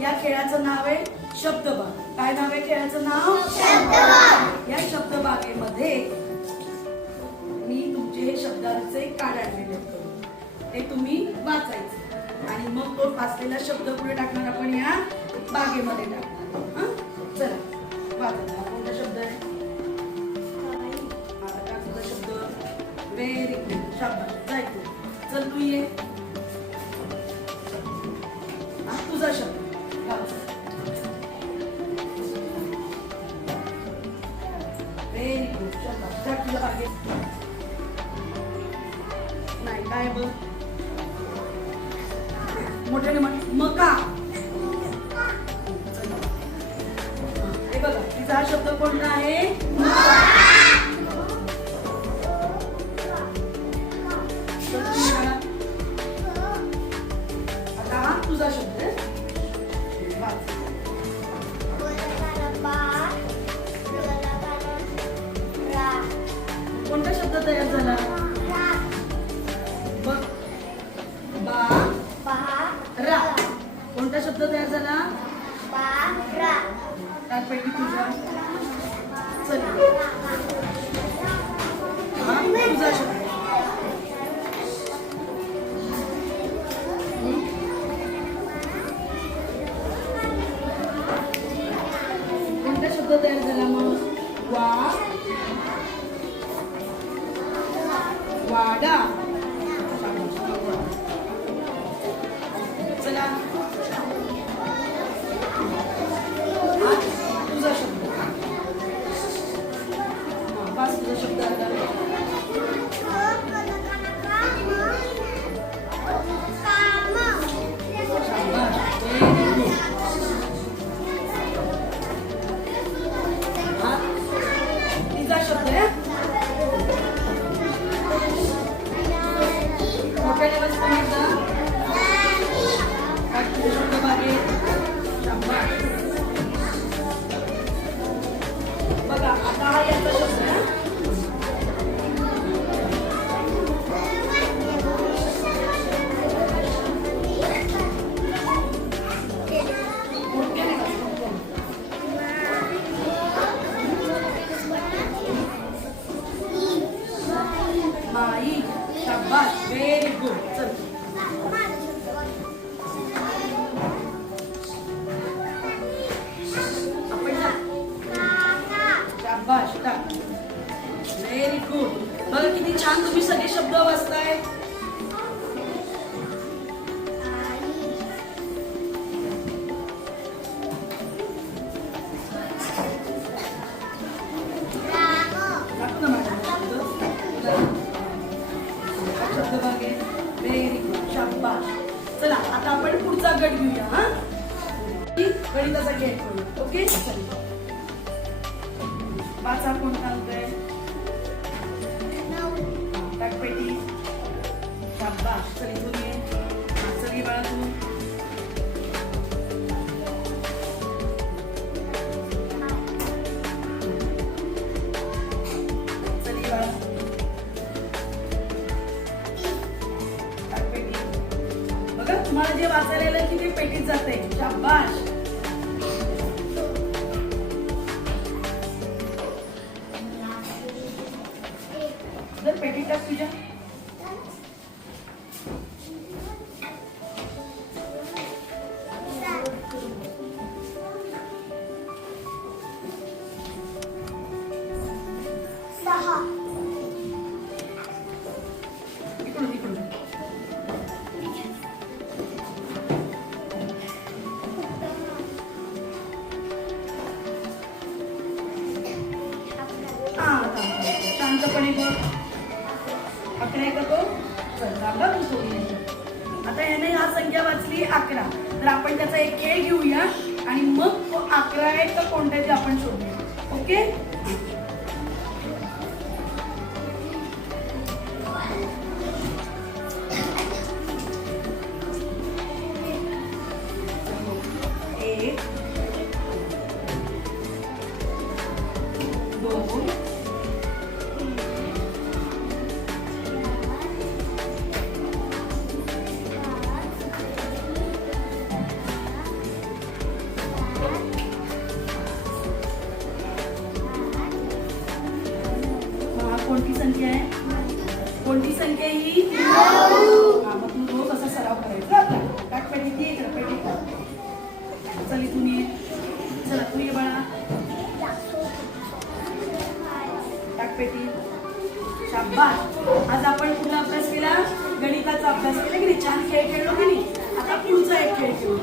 या खेळाचं नाव आहे शब्दबाग. काय नाव आहे खेळाचं नाव? शब्दबाग. या शब्दबागेमध्ये मी तुमचे हे शब्दांचे कार्ड आणलेले आहेत, ते तुम्ही वाचायचे आणि मग तो वाचलेला शब्द पुढे टाकणार आपण या बागेमध्ये टाकणार. हा, चला वाचा. कोणता शब्द आहे? आता तुझा शब्द. व्हेरी गुड, शाबास. जाय तू, चल तू ये. तुझा शब्द व्हेरी गुड, शाबास. जा तुझ्या बागेत. नाही काय बघ मोठ्याने म्हण. मका. हे बघा तिचा हा शब्द कोणता आहे? आता हा तुझा शब्द आहे. कोणता शब्द तयार झाला? बघ. रा. कोणता शब्द तयार झाला? त्यापैकी तुझा. चल हा तुझा शब्द. कोणता शब्द तयार झाला मग? वाडा. चला तुझा शब्द. बस तुझा शब्द आला. तिचा शब्द आहे. मोठ्याने बस सांगितलं. शब्द बागेत. बघा आता हा याचा शब्द आहे. माई. शाबास. Very good. चल व्हेरी गुड. बघा किती छान तुम्ही सगळे शब्द वाचताय. व्हेरी गुड, शाबास. चला आता आपण पुढचा गट घेऊया. हा गणिताचा खेळ करूया. ओके. पाच हा कोणता होतोय? टाकपेटी. शाबास. चल इथून ये. चल ये बाळा तू. चल ये बाळा. टाकपेटी. बघा तुम्हाला जे वाचायला की ते पेटीत जाते. शाबास. पेटी टाक तुझ्या. इकडून इकडून. शांतपणे बघ. अकरा करतो. आता याने हा संख्या वाचली 11. तर आपण त्याचा एक खेळ घेऊया आणि मग तो 11 आहे तर कोणता ते आपण शोधूया. ओके. एक, दोन, कोणती संख्या आहे? कोणती संख्या ही? हा, मग तू रोज असा सराव करायचा आपला. टाक पेटीत ये इकडं, पेटीत चल इथून ये. चला तू ये बाळा. टाक पेटीत. शाबास. आज आपण कुठला अभ्यास केला? गणिताचा अभ्यास केला की नाही? छान खेळ खेळलो की नाही? आता पुढचा एक खेळ खेळू.